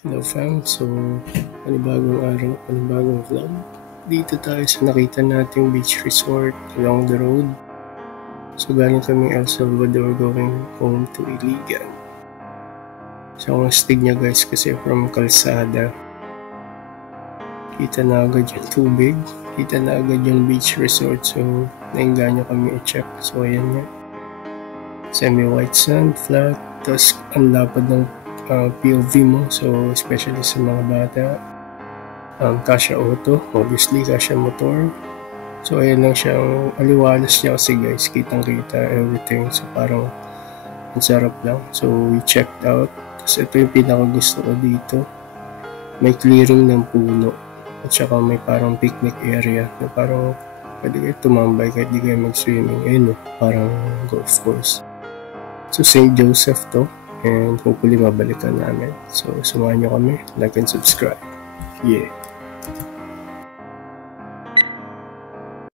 Hello fam, so panibagong araw, panibagong vlog. Dito tayo sa nakita nating beach resort along the road. So galing kami El Salvador going home to Iligan. So ang astig niya guys kasi from kalsada. Kita na agad yung tubig, kita na agad yung beach resort. So nainganyo kami i-check. So ayan nga. Semi-white sand, flat, tapos ang lapad ng POV mo, so especially sa mga bata. Kasya auto, obviously kasya motor. So ayan lang siyang aliwalas niya kasi guys, kitang kita everything. So parang ang sarap lang. So we checked out. Tapos ito yung pinakagusto ko dito. May clearing ng puno. At saka may parang picnic area na parang pwede kayo tumambay kahit di kayo mag-swimming. Ayun, parang golf course. So St. Joseph to. And hopefully mabalikan namin. So samahan nyo kami. Like and subscribe. Yeah.